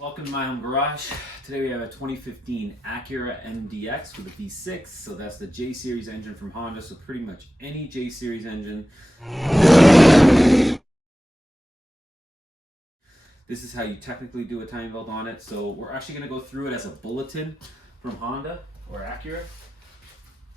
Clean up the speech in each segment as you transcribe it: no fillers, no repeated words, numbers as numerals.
Welcome to my home garage. Today we have a 2015 Acura MDX with a V6. So that's the J series engine from Honda. So pretty much any J series engine. This is how you technically do a timing belt on it. So we're actually going to go through it as a Bulletin from Honda or Acura.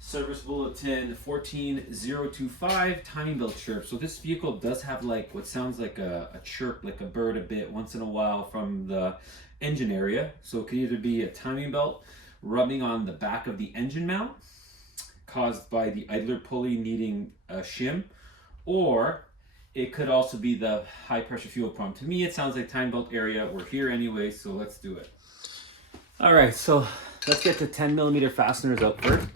Service Bulletin 14025 timing belt chirp. So this vehicle does have like what sounds like a chirp, like a bird a bit once in a while from the engine area. So it could either be a timing belt rubbing on the back of the engine mount caused by the idler pulley needing a shim, or it could also be the high pressure fuel pump. To me it sounds like timing belt area. We're here anyway, so let's do it. All right, so let's get the 10mm fasteners out first.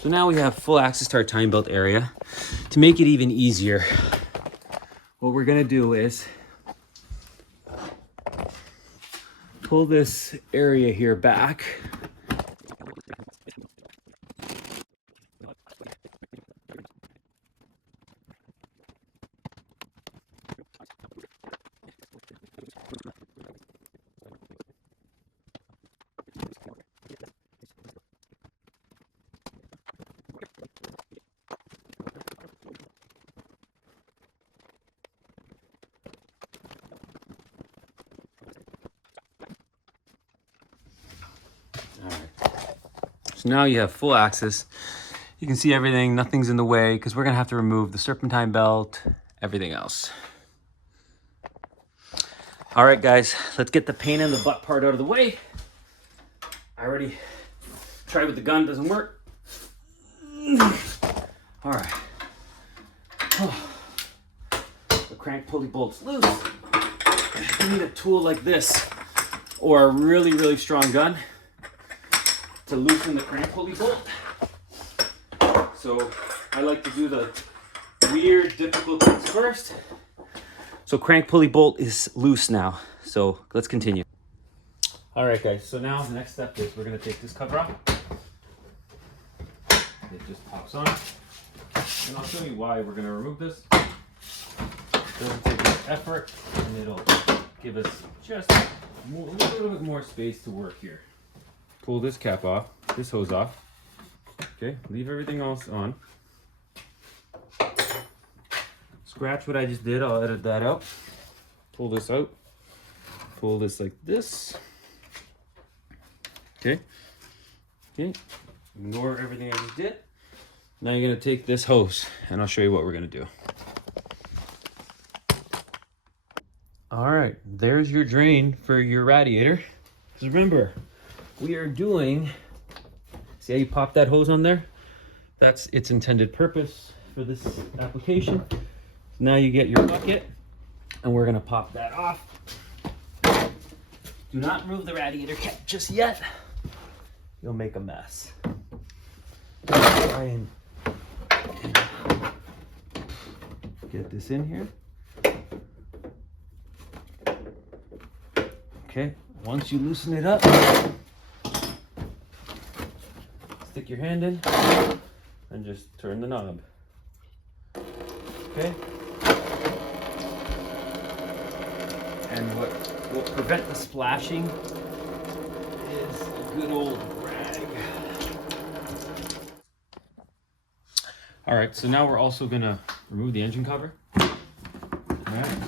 So now we have full access to our timing belt area. To make it even easier, what we're gonna do is pull this area here back. So now you have full access. You can see everything, nothing's in the way, because we're gonna have to remove the serpentine belt, everything else. All right, guys, let's get the pain in the butt part out of the way. I already tried with the gun, doesn't work. All right. Oh. The crank pulley bolt's loose. You need a tool like this, or a really, really strong gun to loosen the crank pulley bolt. So I like to do the weird, difficult things first. So crank pulley bolt is loose now. So let's continue. All right, guys. So now the next step is we're gonna take this cover off. It just pops on. And I'll show you why we're gonna remove this. It doesn't take much effort, and it'll give us just a little bit more space to work here. Pull this cap off, this hose off. Okay, leave everything else on. Scratch what I just did, I'll edit that out. Pull this out. Pull this like this. Okay. Okay. Ignore everything I just did. Now you're gonna take this hose and I'll show you what we're gonna do. All right, there's your drain for your radiator. Because remember, we are doing, see how you pop that hose on there? That's its intended purpose for this application. So now you get your bucket and we're gonna pop that off. Do not remove the radiator cap just yet. You'll make a mess. Try and get this in here. Okay, once you loosen it up, stick your hand in and just turn the knob. Okay? And what will prevent the splashing is a good old rag. All right, so now we're also gonna remove the engine cover. All right.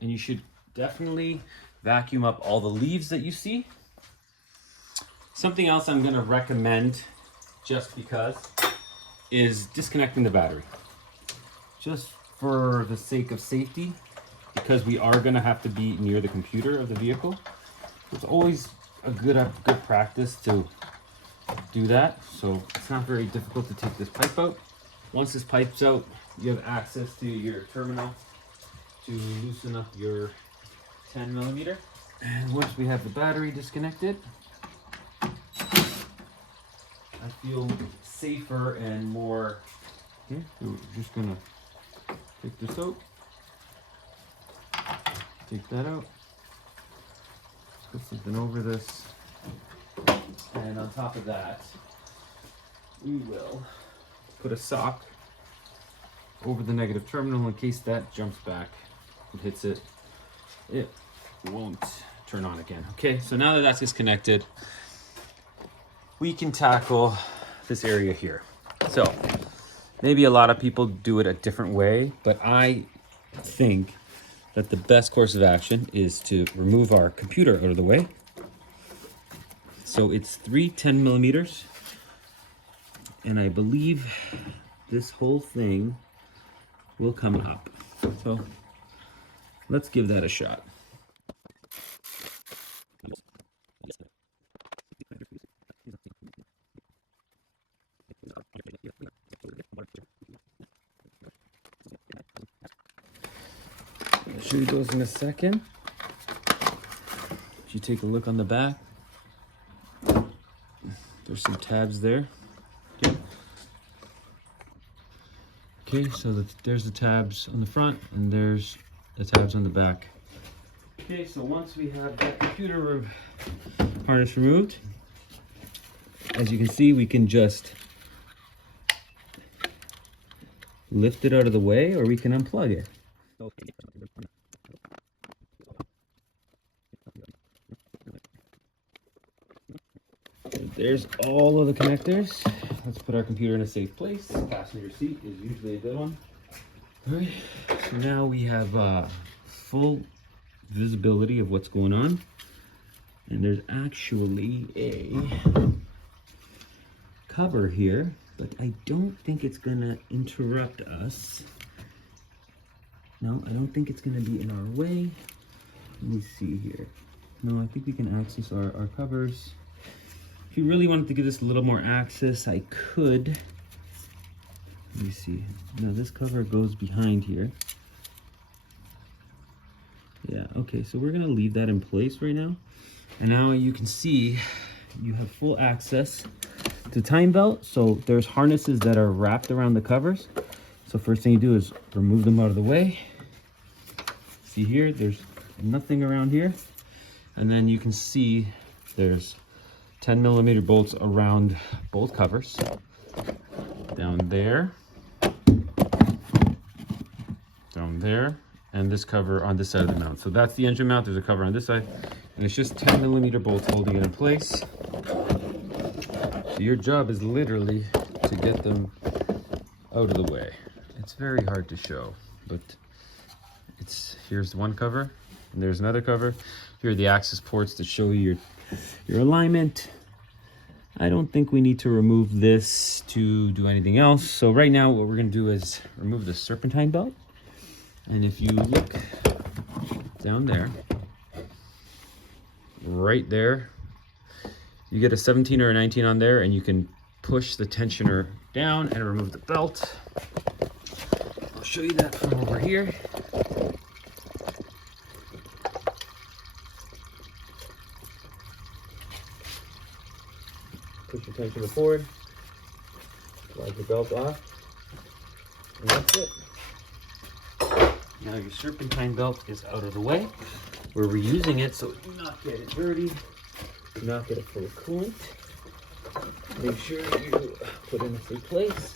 And you should definitely vacuum up all the leaves that you see. Something else I'm going to recommend, just because, is disconnecting the battery. Just for the sake of safety, because we are going to have to be near the computer of the vehicle. It's always a good practice to do that. So it's not very difficult to take this pipe out. Once this pipe's out, you have access to your terminal to loosen up your 10mm. And once we have the battery disconnected, I feel safer and more. Okay, so we're just gonna take this out, take that out, put something over this, and on top of that, we will put a sock over the negative terminal in case that jumps back and hits it. It won't turn on again. Okay, so now that that's disconnected, we can tackle this area here. So maybe a lot of people do it a different way, but I think that the best course of action is to remove our computer out of the way. So it's 3 10mm, and I believe this whole thing will come up. So let's give that a shot. I'll show you those in a second. If you take a look on the back, there's some tabs there. Okay, so there's the tabs on the front and there's the tabs on the back. Okay, so once we have that computer harness removed, as you can see, we can just lift it out of the way, or we can unplug it. There's all of the connectors. Let's put our computer in a safe place. Passenger seat is usually a good one. All right, so now we have full visibility of what's going on. And there's actually a cover here, but I don't think it's gonna interrupt us. No, I don't think it's gonna be in our way. Let me see here. No, I think we can access our covers. If you really wanted to give this a little more access, I could. Let me see. Now this cover goes behind here. Yeah, okay, so we're gonna leave that in place right now. And now you can see you have full access to time belt. So there's harnesses that are wrapped around the covers. So first thing you do is remove them out of the way. See here, there's nothing around here. And then you can see there's 10mm bolts around both covers. Down there, and this cover on this side of the mount. So that's the engine mount, there's a cover on this side, and it's just 10mm bolts holding it in place. So your job is literally to get them out of the way. It's very hard to show, but here's one cover, and there's another cover. Here are the access ports to show you your alignment. I don't think we need to remove this to do anything else. So right now what we're gonna do is remove the serpentine belt. And if you look down there, right there, you get a 17 or a 19 on there, and you can push the tensioner down and remove the belt. I'll show you that from over here. Push your tensioner forward, slide the belt off, and that's it. Now your serpentine belt is out of the way. We're reusing it, so do not get it dirty, do not get it full of coolant. Make sure you put it in a safe place.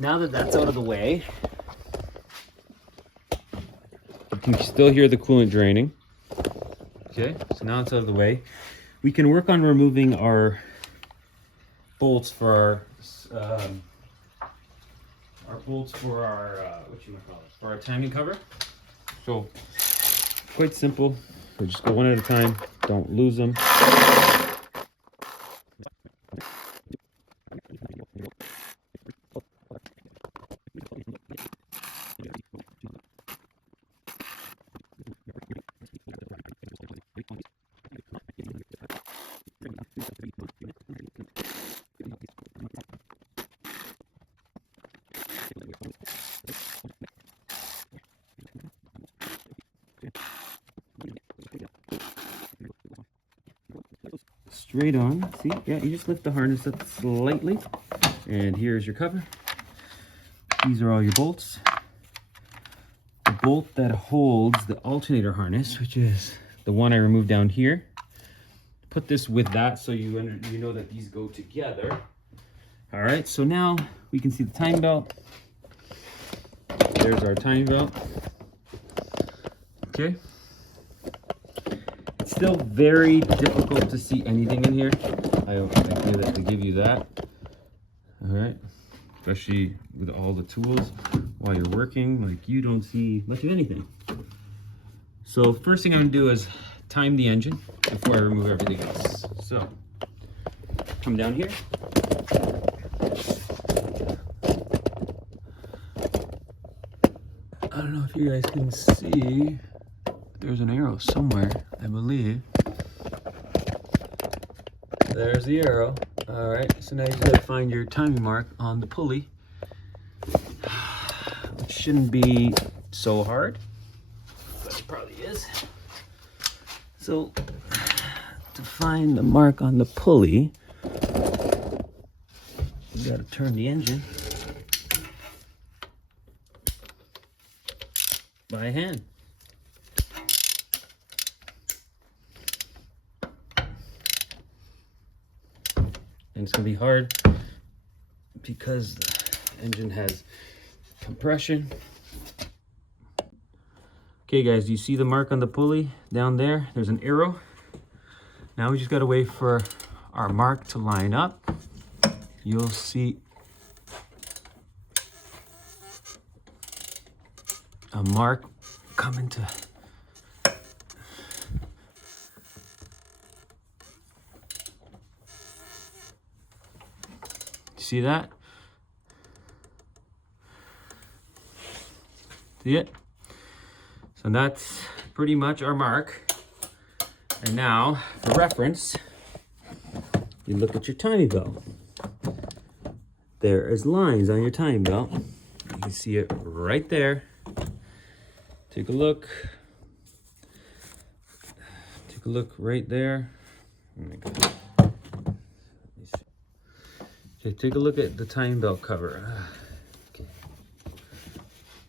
Now that that's out of the way, you can still hear the coolant draining. Okay, so now it's out of the way. We can work on removing our bolts for our bolts for our for our timing cover. So quite simple. So just go one at a time. Don't lose them. Straight on. See? Yeah, you just lift the harness up slightly. And here's your cover. These are all your bolts. The bolt that holds the alternator harness, which is the one I removed down here. Put this with that so you know that these go together. All right, so now we can see the timing belt. There's our timing belt. Okay. It's still very difficult to see anything in here. I feel that to give you that. All right, especially with all the tools while you're working, like you don't see much of anything. So first thing I'm gonna do is time the engine before I remove everything else. So come down here. I don't know if you guys can see, there's an arrow somewhere, I believe. There's the arrow. All right, so now you just gotta find your timing mark on the pulley, which shouldn't be so hard, but it probably is. So to find the mark on the pulley, you gotta turn the engine by hand. And it's gonna be hard because the engine has compression. Okay guys, do you see the mark on the pulley down there? There's an arrow. Now we just gotta wait for our mark to line up. You'll see a mark coming to see that? See it? So that's pretty much our mark. And now, for reference, you look at your timing belt. There is lines on your timing belt. You can see it right there. Take a look. Take a look right there. Oh my God. Okay, take a look at the timing belt cover. Okay.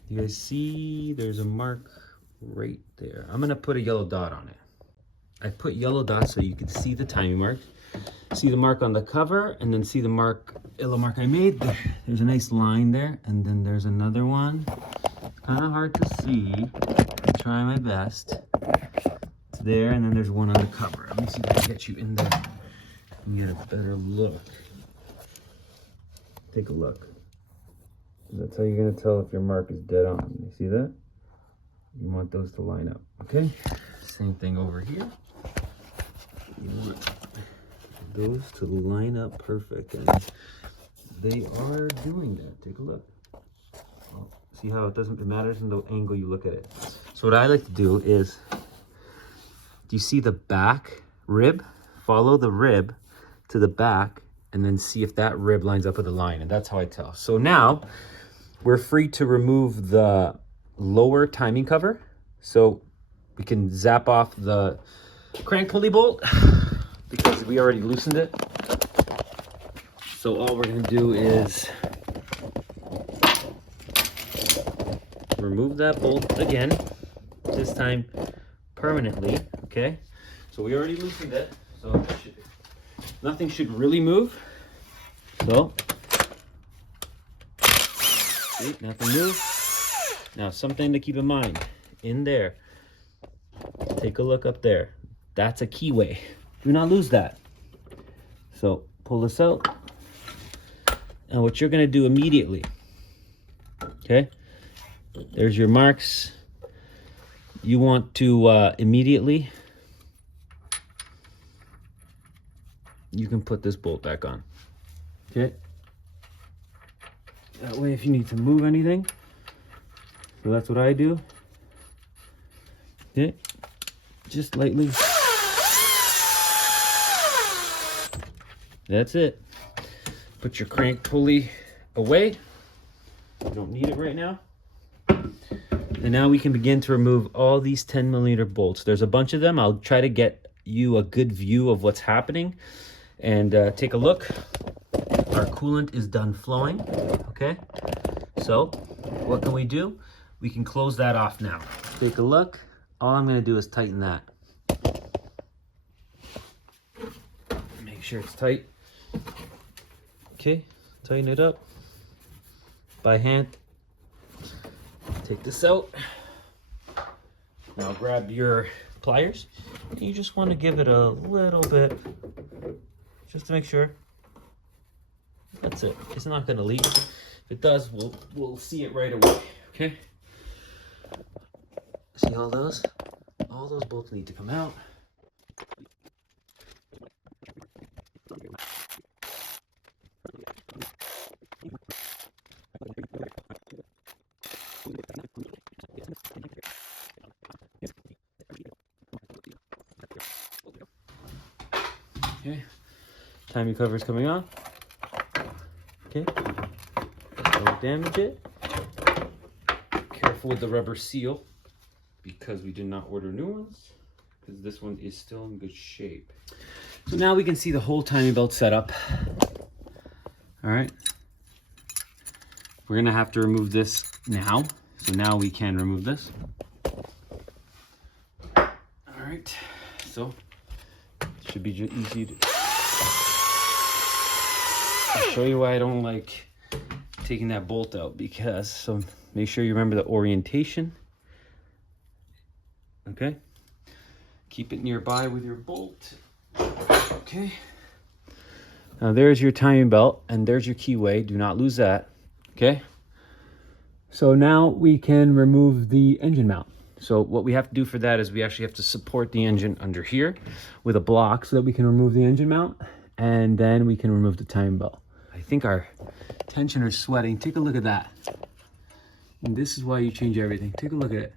You guys see there's a mark right there. I'm gonna put a yellow dot on it. I put yellow dots so you can see the timing mark. See the mark on the cover, and then see the mark, yellow mark I made. There's a nice line there, and then there's another one. It's kind of hard to see. I'll try my best. It's there, and then there's one on the cover. Let me see if I can get you in there and get a better look. Take a look. That's how you're gonna tell if your mark is dead on. You see that? You want those to line up, okay? Same thing over here. You want those to line up perfect, and they are doing that. Take a look. Oh, see how it matters in the angle you look at it. So what I like to do is, do you see the back rib? Follow the rib to the back, and then see if that rib lines up with the line, and that's how I tell. So now we're free to remove the lower timing cover, so we can zap off the crank pulley bolt because we already loosened it. So all we're gonna do is remove that bolt again, this time permanently, okay? So we already loosened it, so nothing should really move. So, see, nothing moved. Now, something to keep in mind, in there, take a look up there. That's a keyway. Do not lose that. So, pull this out. Now what you're going to do immediately, okay, there's your marks. You want to immediately, you can put this bolt back on, okay? That way if you need to move anything, so that's what I do, okay, just lightly. That's it. Put your crank pulley away. You don't need it right now. And now we can begin to remove all these 10mm bolts. There's a bunch of them. I'll try to get you a good view of what's happening. And take a look. Our coolant is done flowing, okay? So what can we do? We can close that off now. Take a look. All I'm gonna do is tighten that. Make sure it's tight. Okay, tighten it up by hand. Take this out. Now grab your pliers and you just want to give it a little bit just to make sure. That's it. It's not going to leak. If it does, we'll see it right away. Okay. See all those? All those bolts need to come out. Okay, timing cover is coming off. Okay, don't damage it. Careful with the rubber seal because we did not order new ones, because this one is still in good shape. So now we can see the whole timing belt setup. All right, we're gonna have to remove this now. So now we can remove this. All right, so should be easy to... I'll show you why I don't like taking that bolt out, because, so make sure you remember the orientation. Okay, keep it nearby with your bolt. Okay, now there's your timing belt and there's your keyway. Do not lose that. Okay, so now we can remove the engine mount. So what we have to do for that is we actually have to support the engine under here with a block so that we can remove the engine mount, and then we can remove the timing belt. I think our tensioner is sweating. Take a look at that. And this is why you change everything. Take a look at it.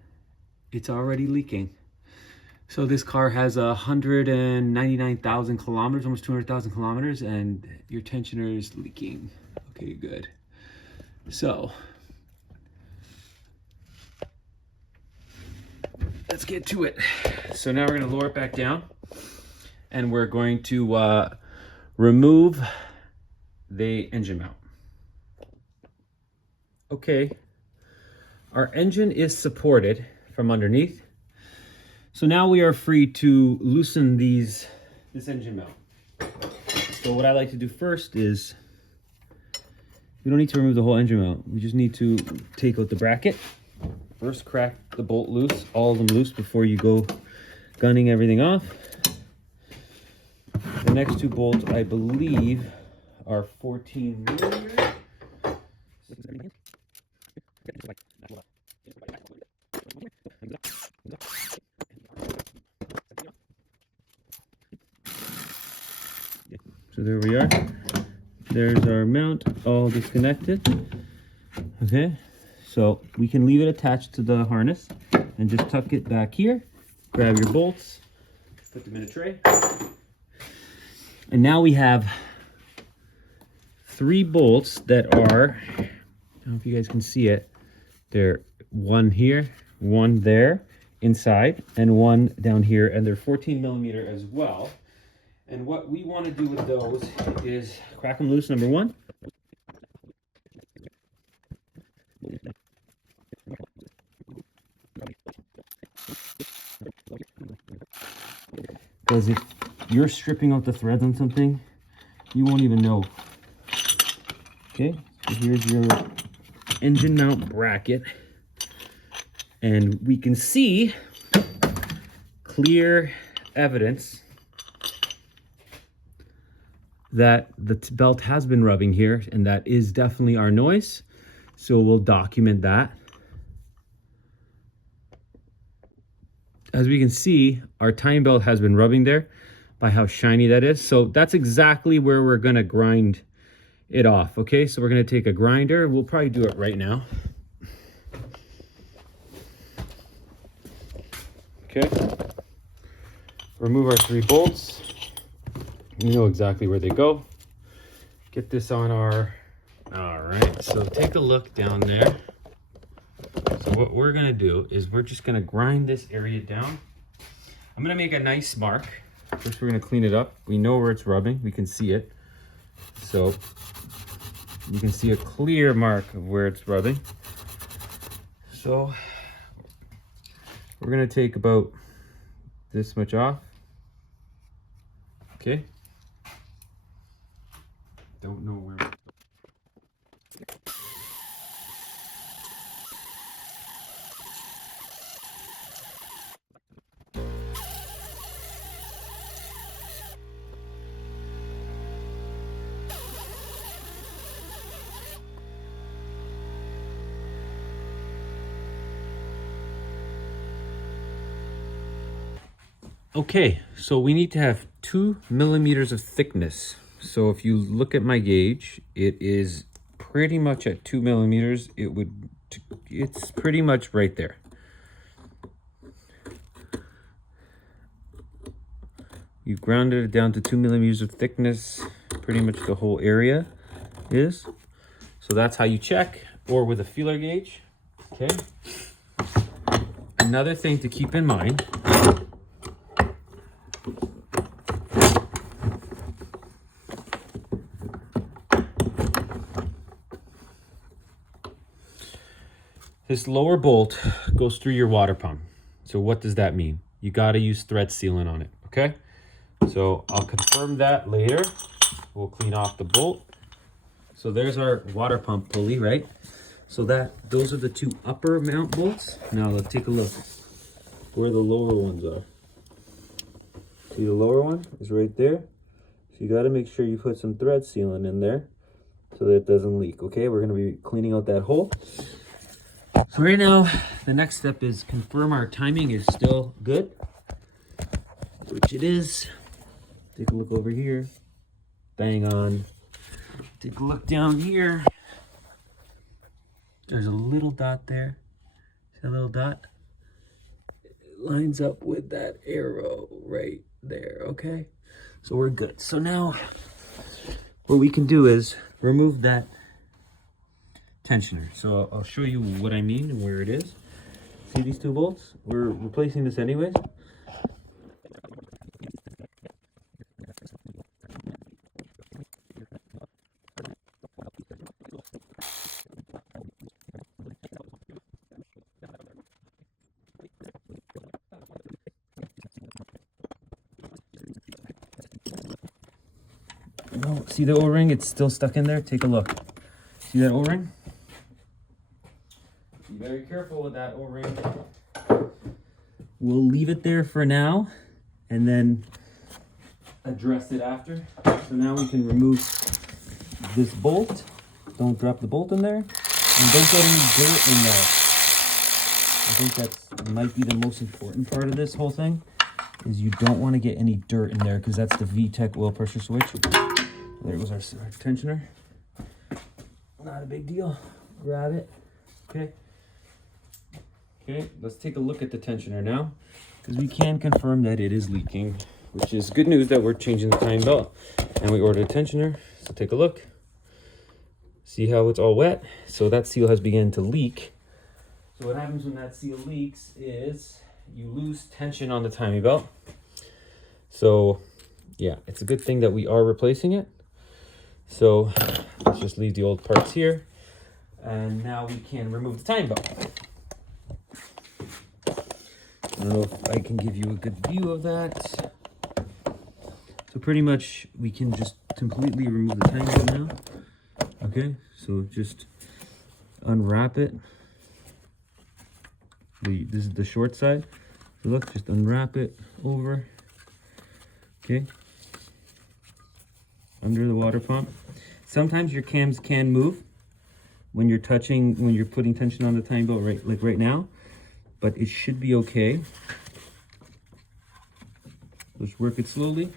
It's already leaking. So this car has 199,000 kilometers, almost 200,000 kilometers, and your tensioner is leaking. Okay, good. So let's get to it. So now we're going to lower it back down, and we're going to remove the engine mount. Okay, our engine is supported from underneath. So now we are free to loosen this engine mount. So what I like to do first is, we don't need to remove the whole engine mount. We just need to take out the bracket. First, crack the bolt loose, all of them loose before you go gunning everything off. The next two bolts, I believe, are 14mm. So there we are. There's our mount, all disconnected. Okay. So we can leave it attached to the harness and just tuck it back here. Grab your bolts, put them in a tray. And now we have 3 bolts that are, I don't know if you guys can see it, they're one here, one there inside, and one down here, and they're 14mm as well. And what we want to do with those is crack them loose, number one. Because if you're stripping out the threads on something, you won't even know. Okay, so here's your engine mount bracket. And we can see clear evidence that the belt has been rubbing here, and that is definitely our noise. So we'll document that. As we can see, our timing belt has been rubbing there by how shiny that is. So that's exactly where we're gonna grind it off, okay? So we're gonna take a grinder. We'll probably do it right now. Okay. Remove our 3 bolts. You know exactly where they go. Get this on our, all right, so take a look down there. So what we're gonna do is we're just gonna grind this area down. I'm gonna make a nice mark. First we're gonna clean it up. We know where it's rubbing, we can see it. So you can see a clear mark of where it's rubbing. So we're gonna take about this much off. Okay. Don't know where. Okay, so we need to have 2 millimeters of thickness. So if you look at my gauge, it is pretty much at 2 millimeters. It's pretty much right there. You've grounded it down to 2 millimeters of thickness. Pretty much the whole area is. So that's how you check, or with a feeler gauge. Okay. Another thing to keep in mind, this lower bolt goes through your water pump. So what does that mean? You got to use thread sealant on it, okay? So I'll confirm that later. We'll clean off the bolt. So there's our water pump pulley, right? So those are the 2 upper mount bolts. Now let's take a look where the lower ones are. See, the lower one is right there. So you got to make sure you put some thread sealant in there so that it doesn't leak, okay? We're going to be cleaning out that hole. So right now, the next step is confirm our timing is still good, which it is. Take a look over here. Bang on. Take a look down here. There's a little dot there. See that little dot? It lines up with that arrow right there, okay? So we're good. So now what we can do is remove that tensioner. So I'll show you what I mean and where it is. See these 2 bolts? We're replacing this anyways. No, see the O-ring? It's still stuck in there. Take a look. See that O-ring? Be very careful with that O-ring. We'll leave it there for now and then address it after. So now we can remove this bolt. Don't drop the bolt in there. And don't get any dirt in there. I think that might be the most important part of this whole thing, is you don't want to get any dirt in there, because that's the VTEC oil pressure switch. There goes our tensioner. Not a big deal. Grab it. Okay. Okay, let's take a look at the tensioner now, because we can confirm that it is leaking, which is good news that we're changing the timing belt. And we ordered a tensioner, so take a look. See how it's all wet? So that seal has begun to leak. So what happens when that seal leaks is you lose tension on the timing belt. So yeah, it's a good thing that we are replacing it. So let's just leave the old parts here. And now we can remove the timing belt. I don't know if I can give you a good view of that. So pretty much we can just completely remove the timing belt now. Okay, so just unwrap it. This is the short side. So look, just unwrap it over. Okay. under the water pump. Sometimes your cams can move when you're putting tension on the timing belt, right now, but it should be okay. Let's work it slowly.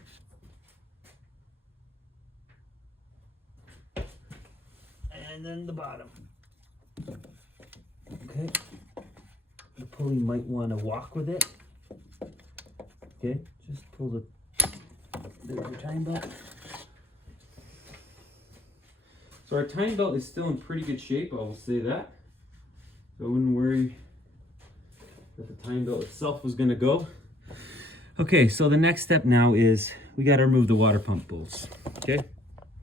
And then the bottom. Okay. The pulley might want to walk with it. Okay, just pull the timing belt. So our timing belt is still in pretty good shape, I will say that. So I wouldn't worry that the timing belt itself was going to go. Okay, so the next step now is we got to remove the water pump bolts. Okay,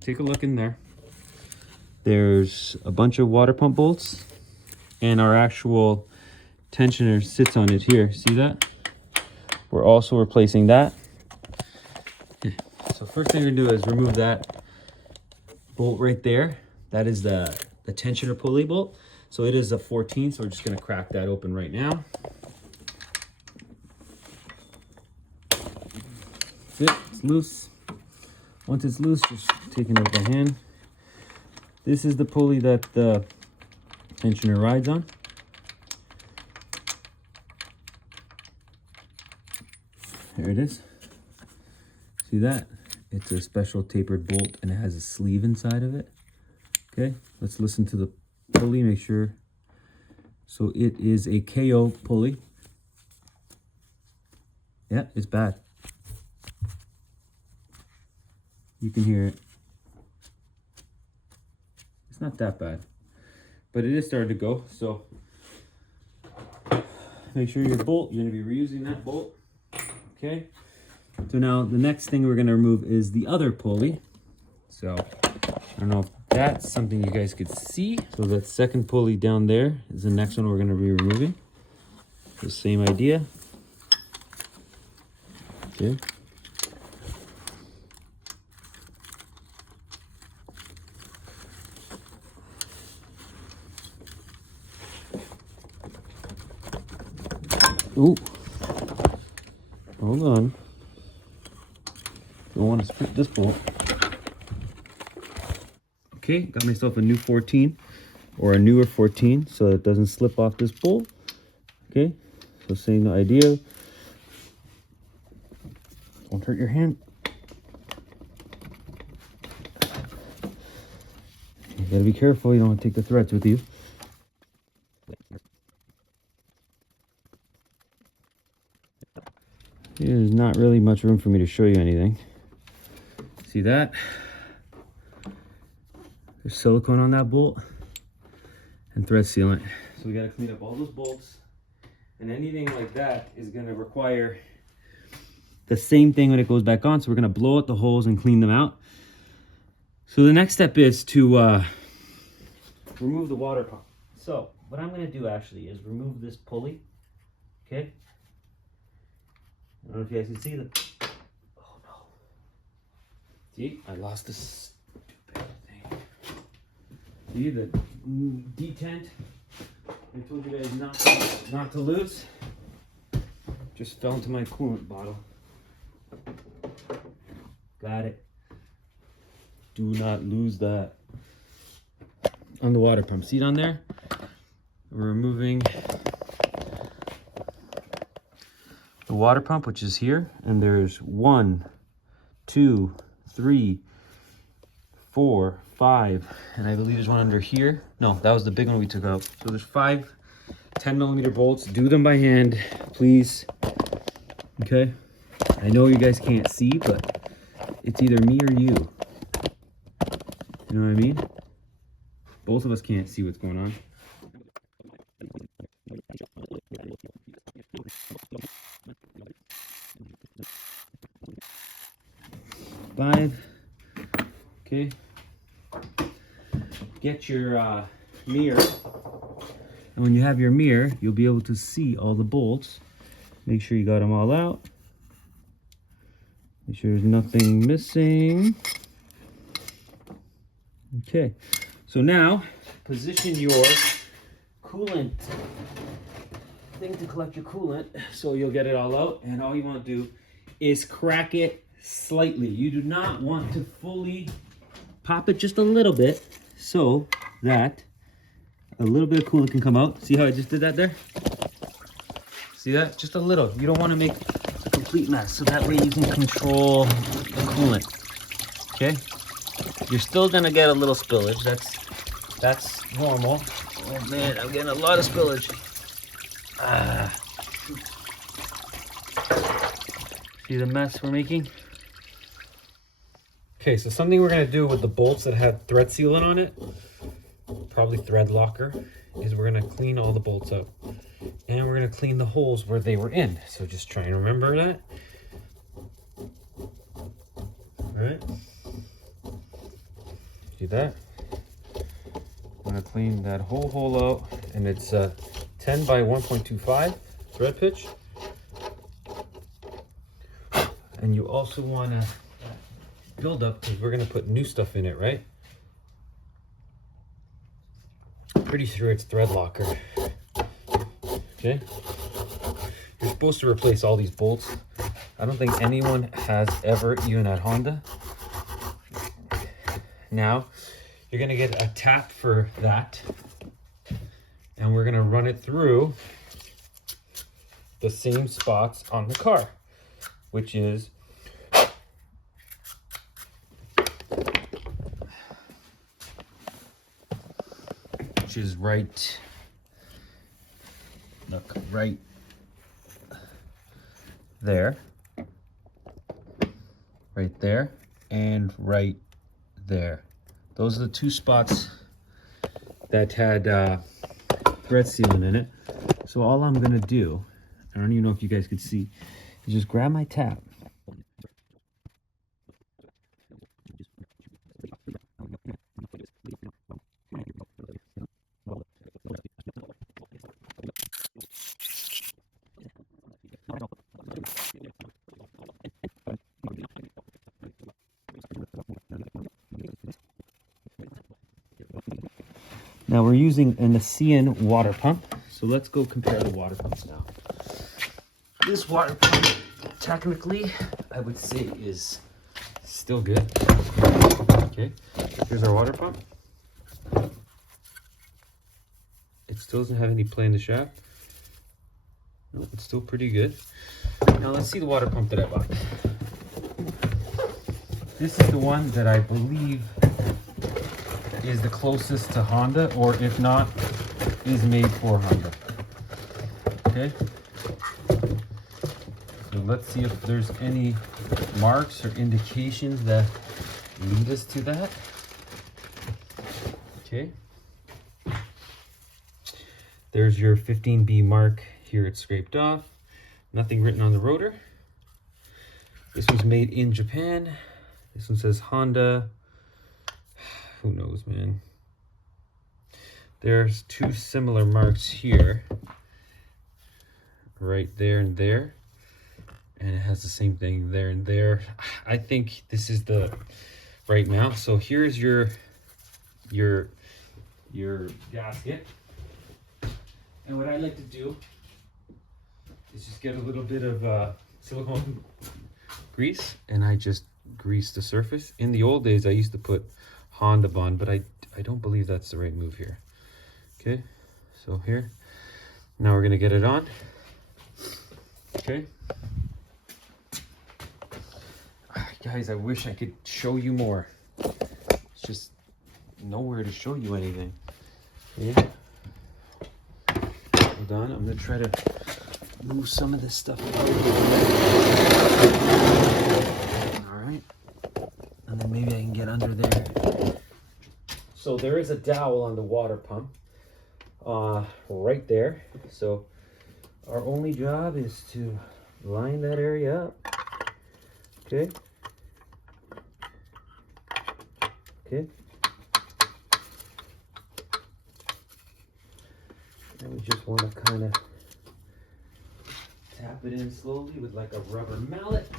take a look in there. There's a bunch of water pump bolts, and our actual tensioner sits on it here. See that? We're also replacing that. Okay. So first thing we're gonna do is remove that bolt right there. That is the tensioner pulley bolt. So it is a 14, so we're just gonna crack that open right now. That's it, it's loose. Once it's loose, just taking it with the hand. This is the pulley that the tensioner rides on. There it is. See that? It's a special tapered bolt and it has a sleeve inside of it. Okay, let's listen to the pulley, make sure. So it is a KO pulley. Yeah, it's bad. You can hear it. It's not that bad, but it is starting to go. So make sure your bolt, you're gonna be reusing that bolt. Okay, so now the next thing we're gonna remove is the other pulley. So I don't know if that's something you guys could see. So that second pulley down there is the next one we're gonna be removing. The same idea. Okay. Ooh. Hold on. Don't want to split this bolt. Okay, got myself a new 14 or a newer 14 so it doesn't slip off this bolt. Okay, so same idea. Don't hurt your hand. You gotta be careful, you don't want to take the threads with you. There's not really much room for me to show you anything. See that? There's silicone on that bolt and thread sealant. So we got to clean up all those bolts, and anything like that is going to require the same thing when it goes back on. So we're going to blow out the holes and clean them out. So the next step is to remove the water pump. So what I'm going to do actually is remove this pulley. Okay. I don't know if you guys can see the. Oh no. See, I lost this stupid thing. See the detent I told you guys not to lose. Just fell into my coolant bottle. Got it. Do not lose that. On the water pump. See it on there? We're removing the water pump, which is here, and there's 1, 2, 3, 4, 5, and I believe there's one under here. No, that was the big one we took out. So there's 5 10mm bolts. Do them by hand, please. Okay, I know you guys can't see, but it's either me or you. You know what I mean? Both of us can't see what's going on. Five. Okay. Get your mirror. And when you have your mirror, you'll be able to see all the bolts. Make sure you got them all out. Make sure there's nothing missing. Okay. So now, position your coolant thing to collect your coolant so you'll get it all out. And all you want to do is crack it slightly. You do not want to fully pop it, just a little bit, so that a little bit of coolant can come out. See how I just did that there? See that? Just a little. You don't want to make a complete mess, so that way you can control the coolant. Okay? You're still gonna get a little spillage. That's normal. Oh man, I'm getting a lot of spillage. See the mess we're making? Okay, so something we're gonna do with the bolts that have thread sealant on it, probably thread locker, is we're gonna clean all the bolts out. And we're gonna clean the holes where they were in. So just try and remember that. All right. See that? I'm gonna clean that whole hole out, and it's 10 by 1.25 thread pitch. And you also wanna build up, because we're gonna put new stuff in it, right? Pretty sure it's thread locker. Okay, you're supposed to replace all these bolts. I don't think anyone has ever, even at Honda. Now you're gonna get a tap for that, and we're gonna run it through the same spots on the car, which is right, look, right there, right there, and right there. Those are the two spots that had thread sealant in it. So all I'm gonna do, I don't even know if you guys could see, is just grab my tap. Now we're using an Acura water pump, so let's go compare the water pumps now. This water pump, technically, I would say is still good. Okay, here's our water pump. It still doesn't have any play in the shaft. No, it's still pretty good. Now let's see the water pump that I bought. This is the one that I believe is the closest to Honda, or if not, is made for Honda. Okay, so let's see if there's any marks or indications that lead us to that. Okay, there's your 15B mark. Here it's scraped off, nothing written on the rotor. This was made in Japan. This one says Honda. Who knows, man? There's two similar marks here, right there and there, and it has the same thing there and there. I think this is the right mount. So here's your gasket, and what I like to do is just get a little bit of silicone grease, and I just grease the surface. In the old days, I used to put Honda Bond, but I don't believe that's the right move here. Okay, so here, now we're gonna get it on. Okay, guys, I wish I could show you more. It's just nowhere to show you anything. Yeah, hold on, I'm gonna try to move some of this stuff out. All right, and then maybe I can get under there. So there is a dowel on the water pump right there. So our only job is to line that area up. Okay. Okay. And we just want to kind of tap it in slowly with like a rubber mallet.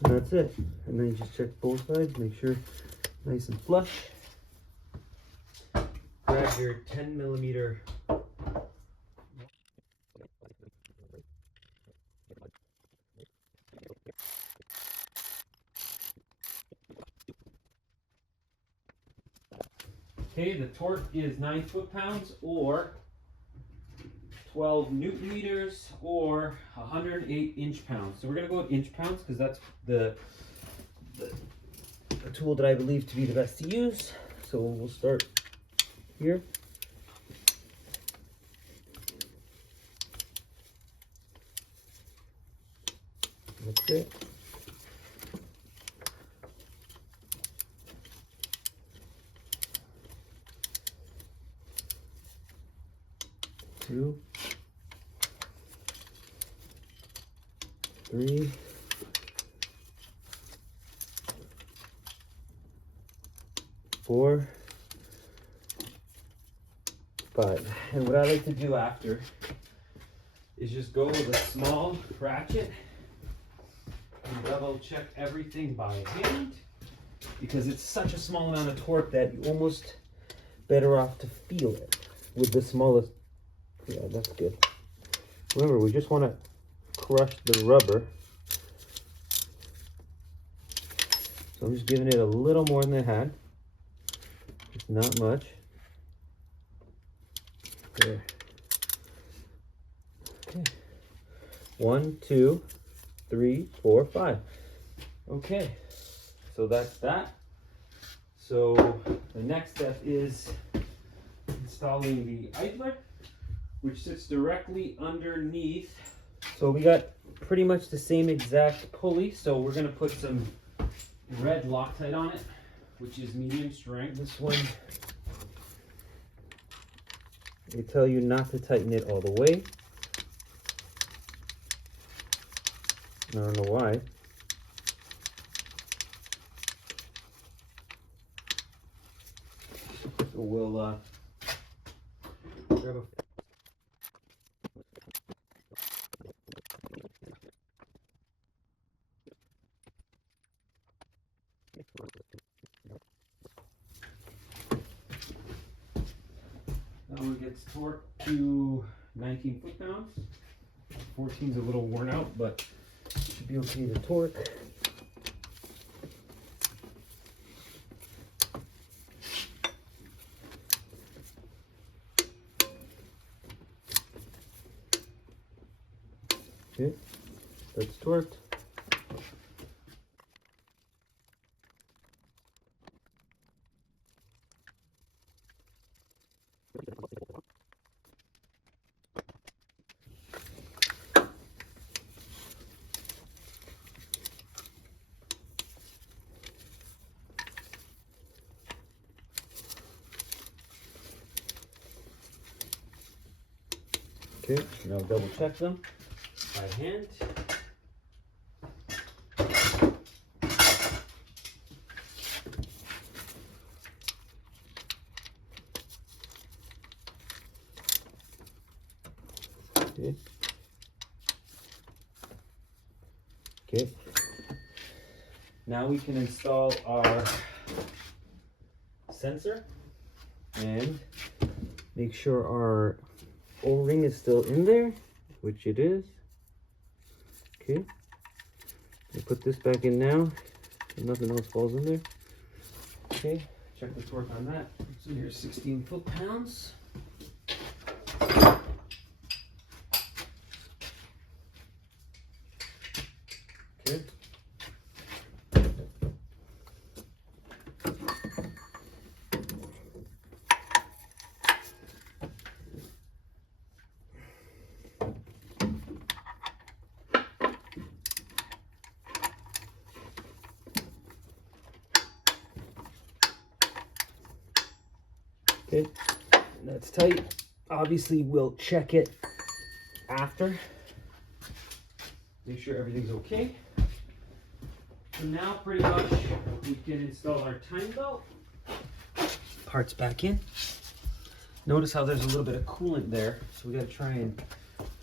That's it. And then you just check both sides, make sure nice and flush. grab your 10mm. Okay, the torque is 9 foot-pounds or 12 newton meters or 108 inch-pounds. So we're gonna go with inch-pounds because that's the tool that I believe to be the best to use. So we'll start here. That's it. Two, three, four, five. And what I like to do after is just go with a small ratchet and double check everything by hand, because it's such a small amount of torque that you almost better off to feel it with the smallest. Yeah, that's good. Remember, we just want to crush the rubber. So I'm just giving it a little more than I had. It's not much. There. Okay. 1, 2, 3, 4, 5. Okay. So that's that. So the next step is installing the idler, which sits directly underneath. So we got pretty much the same exact pulley. So we're gonna put some red Loctite on it, which is medium strength. This one, they tell you not to tighten it all the way. I don't know why. So we'll grab a That one gets torqued to 19 foot-pounds. 14's a little worn out, but should be okay to torque. Okay, that's torqued. Okay, now double check them by hand. Okay. Okay. Now we can install our sensor and make sure our O-ring is still in there, which it is. Okay. I put this back in now so nothing else falls in there. Okay. Check the torque on that. So here's 16 foot-pounds. Okay. Okay, that's tight. Obviously, we'll check it after. Make sure everything's okay. So now, pretty much, we can install our time belt. Parts back in. Notice how there's a little bit of coolant there, so we got to try and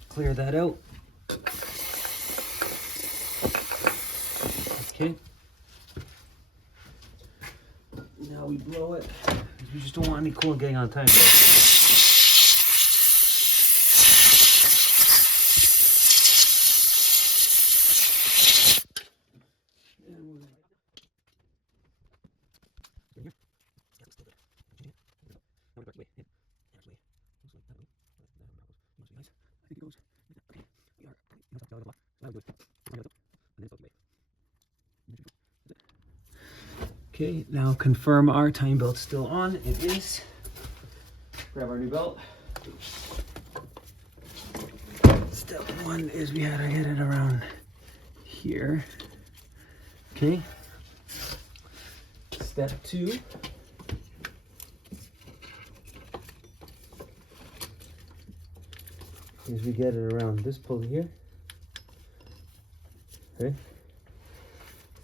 clear that out. Okay. Now we blow it. You just don't want any coolant getting on the time belt. Okay, now confirm our time belt's still on. It is. Grab our new belt. Step one is we had to get it around here. Okay. Step two. Is we get it around this pulley here. Okay.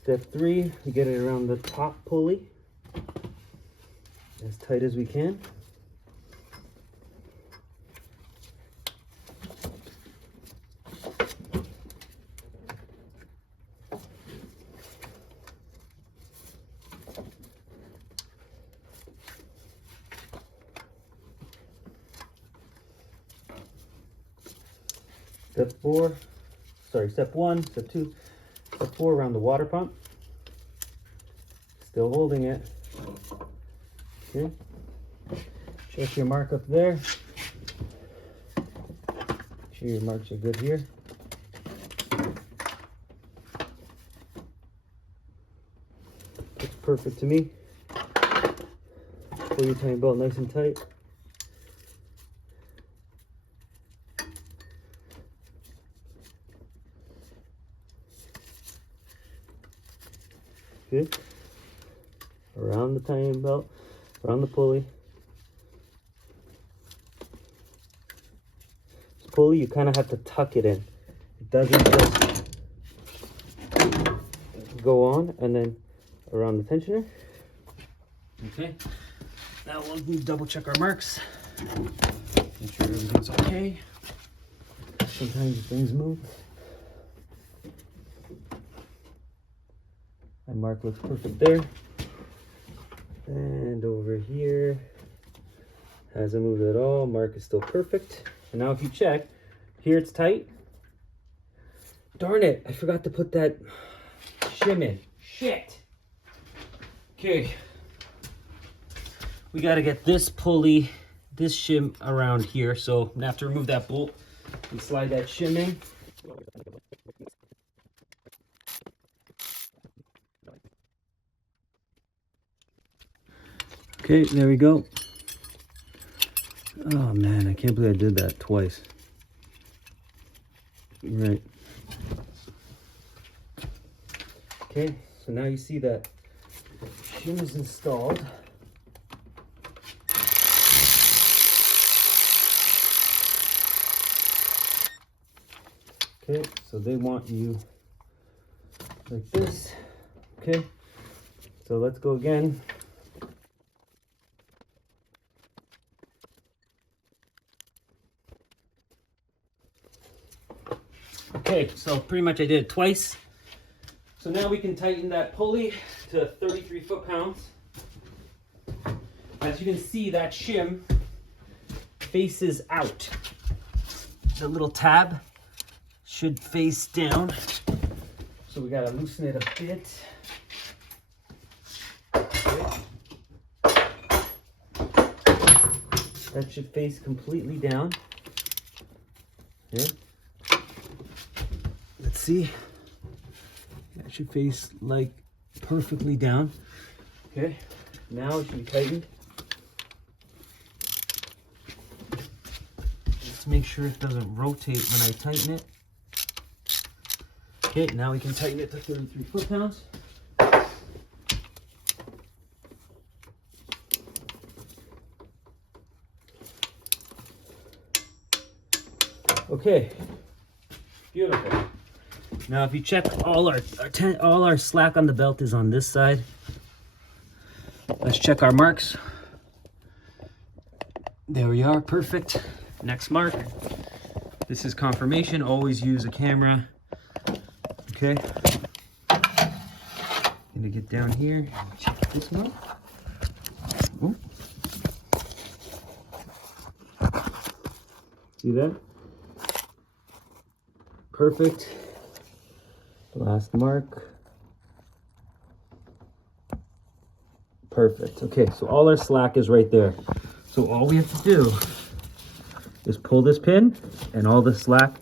Step three, we get it around the top pulley as tight as we can. Step one, step two, step four, around the water pump. Still holding it. Okay. Check your mark up there. Make sure your marks are good here. Looks perfect to me. Pull your time belt nice and tight. Good. Around the timing belt, around the pulley. This pulley, you kind of have to tuck it in. It doesn't just go on and then around the tensioner. Okay. Now we'll double check our marks. Make sure everything's okay. Sometimes things move. My mark looks perfect there. And over here, hasn't moved at all. Mark is still perfect. And now if you check, here it's tight. Darn it, I forgot to put that shim in. Shit. Okay. We gotta get this pulley, this shim around here. So I'm gonna have to remove that bolt and slide that shim in. Okay, there we go. Oh man, I can't believe I did that twice. Right. Okay, so now you see that shim is installed. Okay, so they want you like this. Okay, so let's go again. Okay, so pretty much I did it twice. So now we can tighten that pulley to 33 foot-pounds. As you can see, that shim faces out. The little tab should face down. So we gotta loosen it a bit. Okay. That should face completely down. Okay. Let's see. That should face like perfectly down. Okay, now it should be tightened. Let's make sure it doesn't rotate when I tighten it. Okay, now we can tighten it to 33 foot-pounds. Okay, beautiful. Now, if you check, all our slack on the belt is on this side. Let's check our marks. There we are, perfect. Next mark. This is confirmation. Always use a camera. Okay. Gonna get down here and check this one. Ooh. See that? Perfect. Last mark. Perfect. Okay, so all our slack is right there. So all we have to do is pull this pin and all the slack.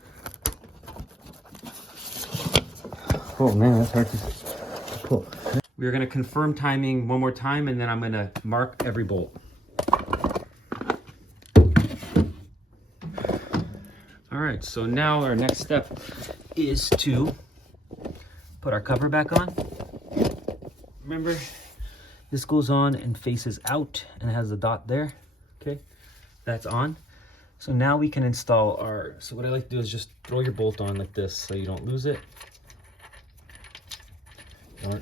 Oh man, that's hard to pull. We're gonna confirm timing one more time and then I'm gonna mark every bolt. All right, so now our next step is to put our cover back on. Remember, this goes on and faces out and has a dot there. Okay, that's on. So now we can install our, so what I like to do is just throw your bolt on like this so you don't lose it.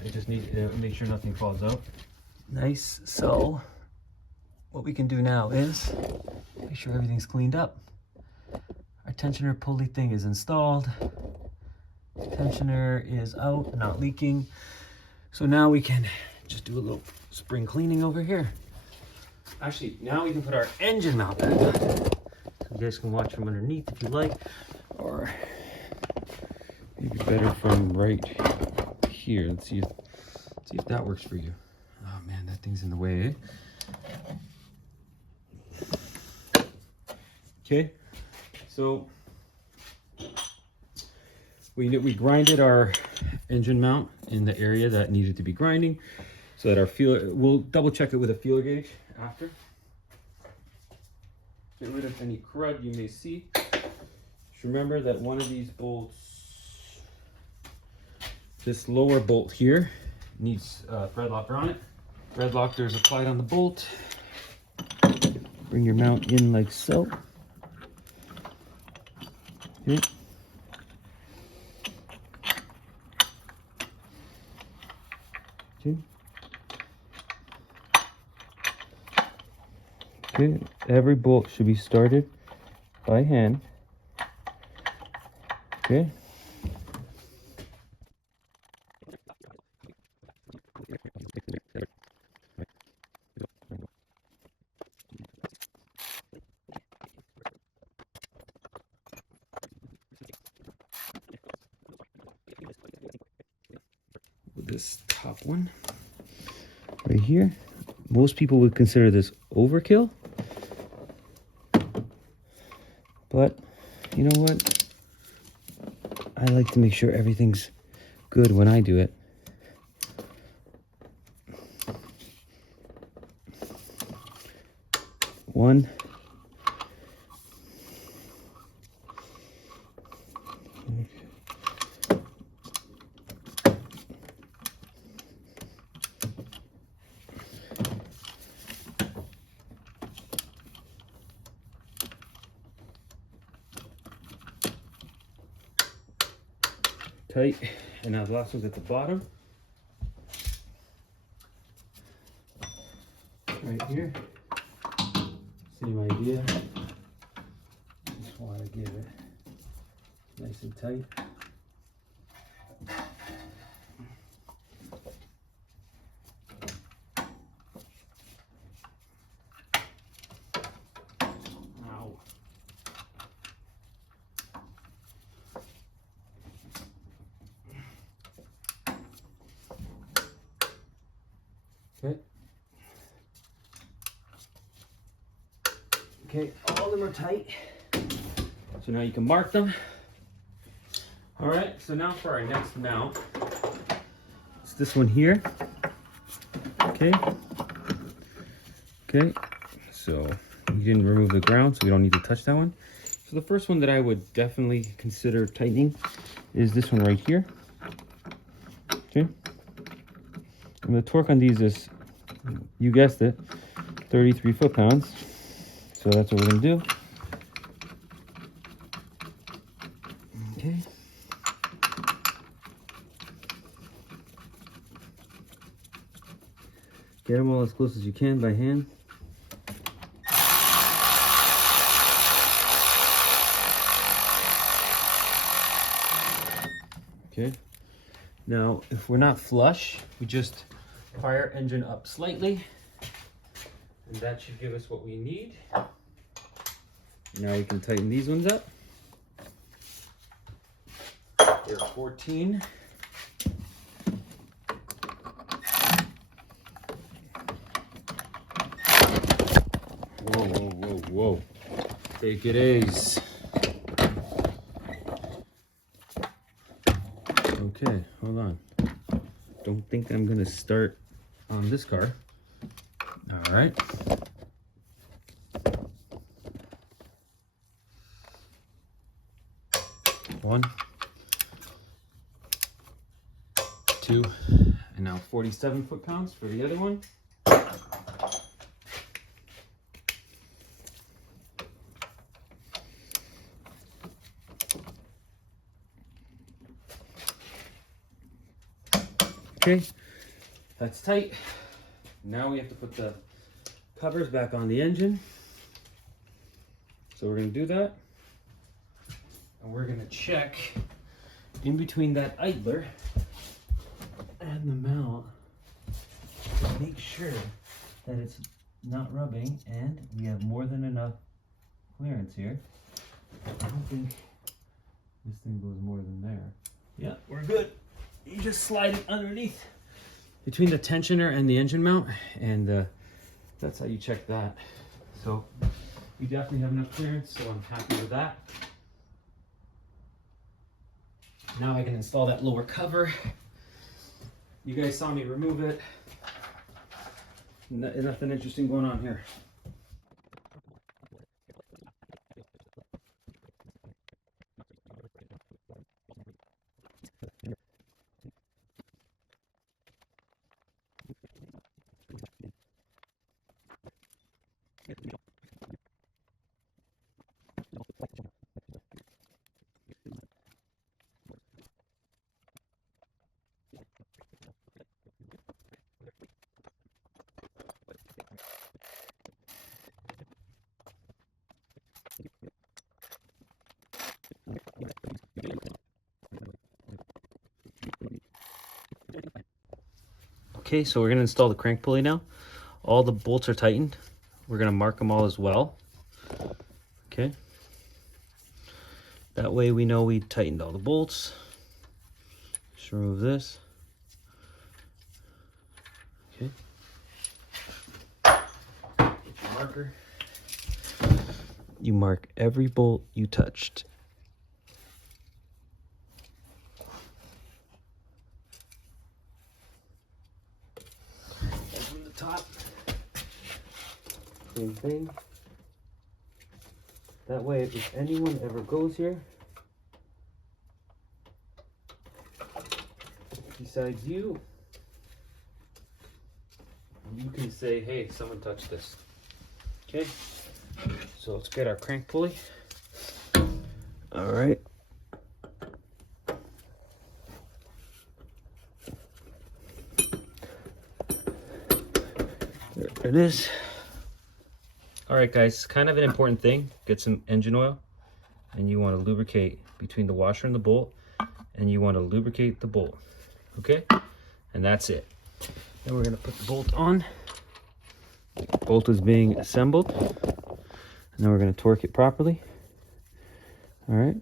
You just need to make sure nothing falls out. Nice. So what we can do now is make sure everything's cleaned up. Our tensioner pulley thing is installed. Tensioner is out, not leaking. So now we can just do a little spring cleaning over here. Actually, now we can put our engine mount back on. So you guys can watch from underneath if you like, or maybe better from right here. Let's see if that works for you. Oh man, that thing's in the way, eh? Okay, so we grinded our engine mount in the area that needed to be grinding, so that our feeler, we'll double check it with a feeler gauge after. Get rid of any crud you may see. Just remember that one of these bolts, this lower bolt here, needs thread locker on it. Thread locker is applied on the bolt. Bring your mount in like so. Okay. Okay. Okay. Every bolt should be started by hand. Okay. This top one right here, most people would consider this overkill, but you know what, I like to make sure everything's good when I do it. One, tight, and now the last one's at the bottom, right here. Same idea. Just want to give it nice and tight. Ow. Okay. Okay, all of them are tight. So now you can mark them. All right, so now for our next mount. It's this one here. Okay. Okay, so you didn't remove the ground, so we don't need to touch that one. So the first one that I would definitely consider tightening is this one right here. Okay. And the torque on these is, you guessed it, 33 foot-pounds. So that's what we're gonna do. Okay. Get them all as close as you can by hand. Okay. Now, if we're not flush, we just fire engine up slightly, and that should give us what we need. Now we can tighten these ones up. They're 14. Whoa, whoa, whoa, whoa. Take it easy. Okay, hold on. Don't think I'm gonna start on this car. All right. One, two, and now 47 foot-pounds for the other one. Okay, that's tight. Now we have to put the covers back on the engine. So we're gonna do that. And we're gonna check in between that idler and the mount to make sure that it's not rubbing and we have more than enough clearance here. I don't think this thing goes more than there. Yeah, we're good. You just slide it underneath between the tensioner and the engine mount, and that's how you check that. So we definitely have enough clearance, so I'm happy with that. Now I can install that lower cover. You guys saw me remove it. Nothing interesting going on here. Okay, so we're going to install the crank pulley now. All the bolts are tightened. We're going to mark them all as well. Okay. That way we know we tightened all the bolts. Just remove this. Okay. Get your marker. You mark every bolt you touched. From the top, same thing. That way, if anyone ever goes here, besides you, you can say, hey, someone touched this. Okay, so let's get our crank pulley. All right. There it is. All right, guys, kind of an important thing. Get some engine oil, and you want to lubricate between the washer and the bolt, and you want to lubricate the bolt. Okay, and that's it. Then we're gonna put the bolt on. Bolt is being assembled, and then we're gonna torque it properly. All right.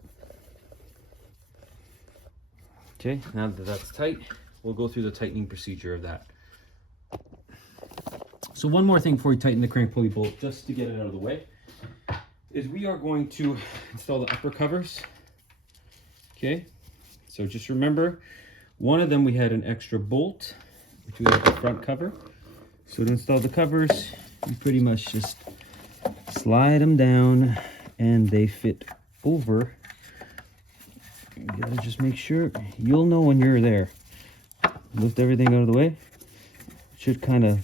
Okay, now that that's tight, we'll go through the tightening procedure of that. So one more thing before we tighten the crank pulley bolt, just to get it out of the way, is we are going to install the upper covers. Okay, so just remember, one of them we had an extra bolt, which we have the front cover. So to install the covers, you pretty much just slide them down and they fit over. You gotta just make sure, you'll know when you're there. Lift everything out of the way. It should kind of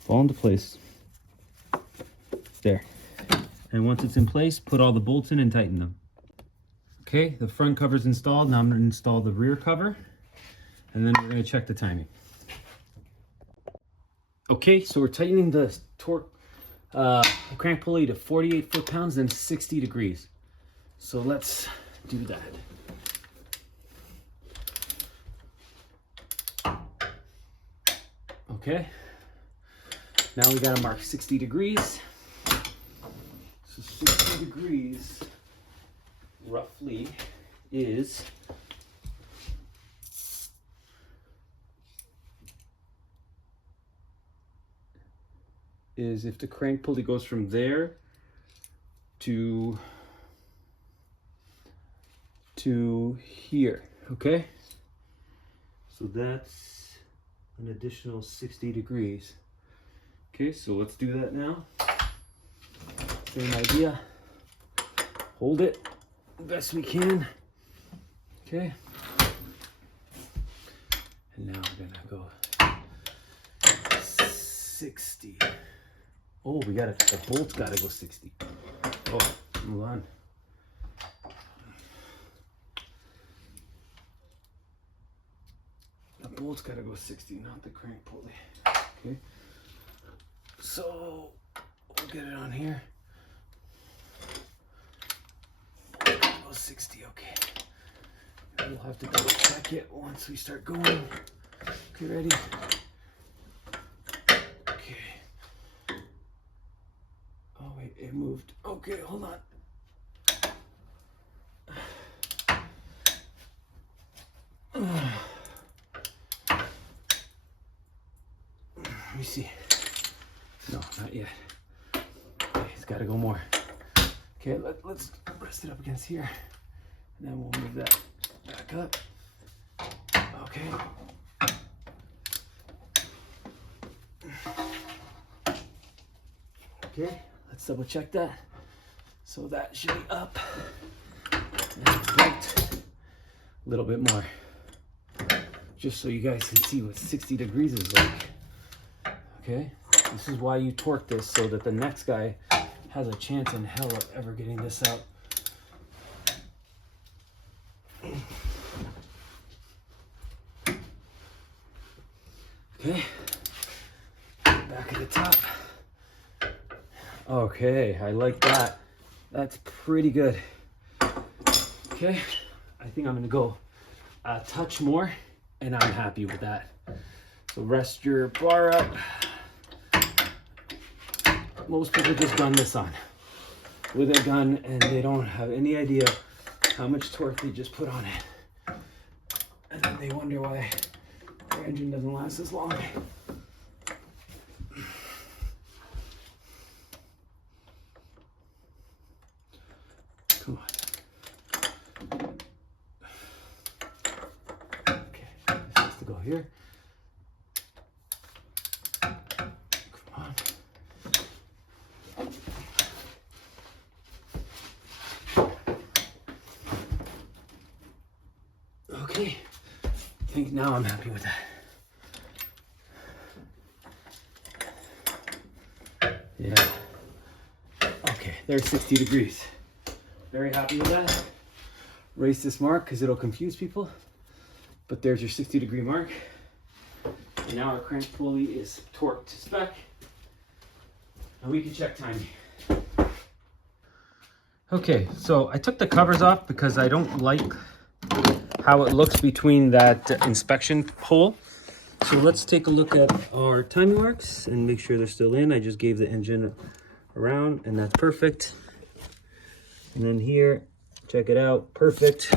fall into place. There. And once it's in place, put all the bolts in and tighten them. Okay, the front cover's installed. Now I'm going to install the rear cover, and then we're going to check the timing. Okay, so we're tightening the torque crank pulley to 48 foot-pounds and 60 degrees. So let's do that. Okay. Now we got to mark 60 degrees. So 60 degrees roughly is if the crank pulley goes from there to here, okay? So that's an additional 60 degrees. Okay, so let's do that now. Same idea. Hold it the best we can. Okay. And now we're gonna go 60. Oh, the bolt's gotta go 60. Oh, hold on. The bolt's gotta go 60, not the crank pulley. Okay. So we'll get it on here. Bolt gotta go 60, okay. We'll have to double check it once we start going. Okay, ready? It moved. Okay, hold on. Let me see. No, not yet. Okay, it's got to go more. Okay, let's rest it up against here, and then we'll move that back up. Okay. Okay. Let's double check that. So that should be up. And right. A little bit more. Just so you guys can see what 60 degrees is like. Okay? This is why you torque this, so that the next guy has a chance in hell of ever getting this out. Okay. Back at the top. Okay, I like that. That's pretty good. Okay, I think I'm gonna go a touch more, and I'm happy with that. So rest your bar up. Most people just run this on with a gun, and they don't have any idea how much torque they just put on it. And then they wonder why their engine doesn't last as long. Come on. Okay, this has to go here. Come on. Okay, I think now I'm happy with that. Yeah. Okay, there's 60 degrees. Very happy with that. Erase this mark because it'll confuse people. But there's your 60-degree mark. And now our crank pulley is torqued to spec. And we can check timing. Okay, so I took the covers off because I don't like how it looks between that inspection hole. So let's take a look at our timing marks and make sure they're still in. I just gave the engine around, and that's perfect. And then here, check it out, perfect.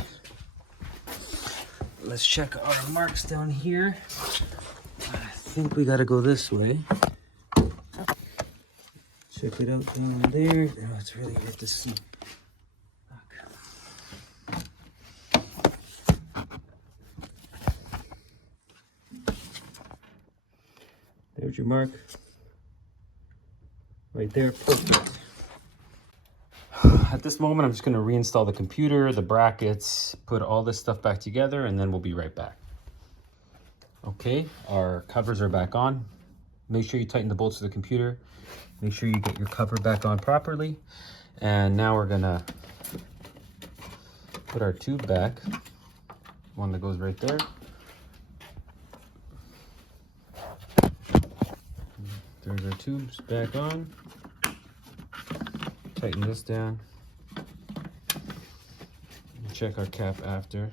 Let's check our marks down here. I think we gotta go this way. Check it out down there. Oh, it's really hard to see. There's your mark. Right there, perfect. At this moment, I'm just gonna reinstall the computer, the brackets, put all this stuff back together, and then we'll be right back. Okay, our covers are back on. Make sure you tighten the bolts to the computer. Make sure you get your cover back on properly. And now we're gonna put our tube back, one that goes right there. There's our tubes back on. Tighten this down. Check our cap after.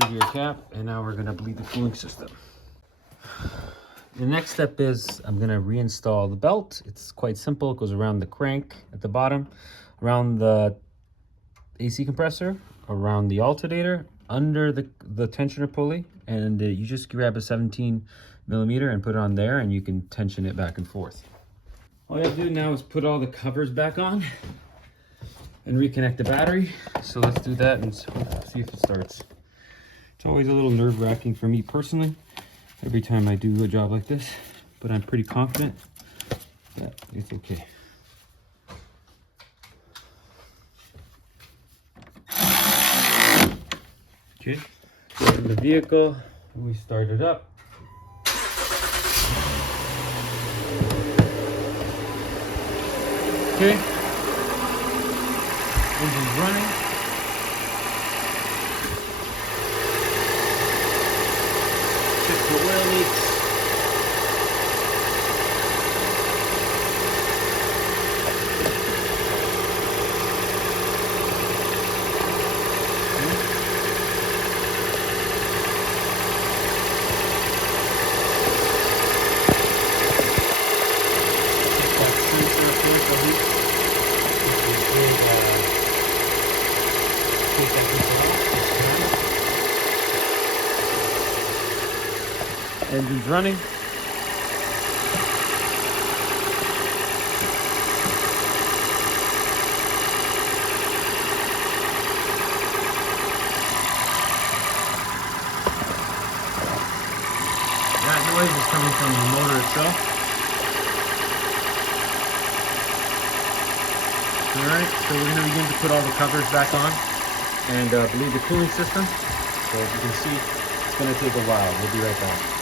Move your cap, and now we're gonna bleed the cooling system. The next step is I'm gonna reinstall the belt. It's quite simple. It goes around the crank at the bottom, around the AC compressor, around the alternator, under the tensioner pulley, and you just grab a 17mm and put it on there, and you can tension it back and forth. All you have to do now is put all the covers back on and reconnect the battery. So let's do that and see if it starts. It's always a little nerve-wracking for me personally every time I do a job like this, but I'm pretty confident that it's okay. Okay, get in the vehicle, we start it up. Okay, engine's running. Check for oil leaks. Engine's running. That noise is coming from the motor itself. Alright, so we're going to begin to put all the covers back on and bleed the cooling system. So as you can see, it's going to take a while. We'll be right back.